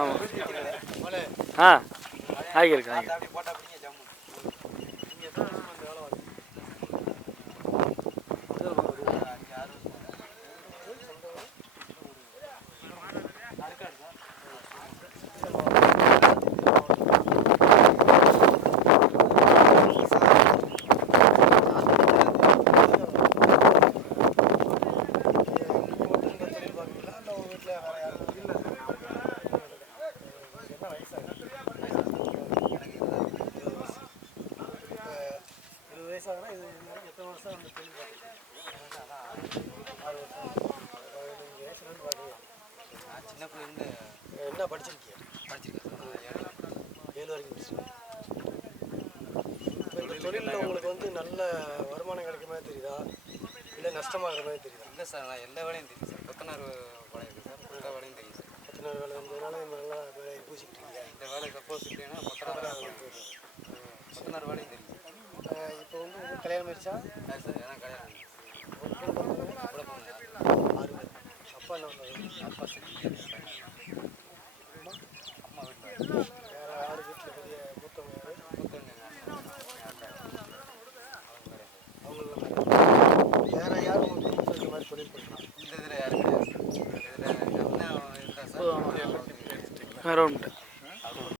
ஆமாம் ஆ ஆகியிருக்கு என்ன படிச்சிருக்கீங்க? ஏழு வரைக்கும். இந்த தொழிலில் உங்களுக்கு வந்து நல்ல வருமானம் கிடைக்கிற மாதிரி தெரியுதா, இல்லை நஷ்டமாகிற மாதிரி தெரியுதா? இல்லை சார், நான் எல்லா வேலையும் தெரியும் சார். கொத்தனார் வேலை இருக்குது சார், எல்லா வேலையும் தெரியும் சார். கொத்தனார் வேலை இருந்ததுனால நல்லா வேலையை பூசிக்கிட்டீங்க. இந்த வேலை சப்போஸ் இல்லைன்னா கொத்தனார் வேலையும் தெரியும் சார். இப்போ வந்து கல்யாணம் ஆயிடுச்சா? சார் ஏன்னா கல்யாணம் ஆறு பேர். அப்பா என்ன பண்ணுவாங்க? அப்பா சரி அம்மா வீட்டில் வேறு ஆறு வீட்டில் பெரிய மூத்தவங்க யார்? அவங்கள வேறு யாரும் உங்கள் குடும்பத்தில் இந்த மாதிரி தொழில் பண்ணுறாங்க? இந்த இதில் யாரும் கிடையாது. இதில் இருந்தால் சார் வேறு ஒன்று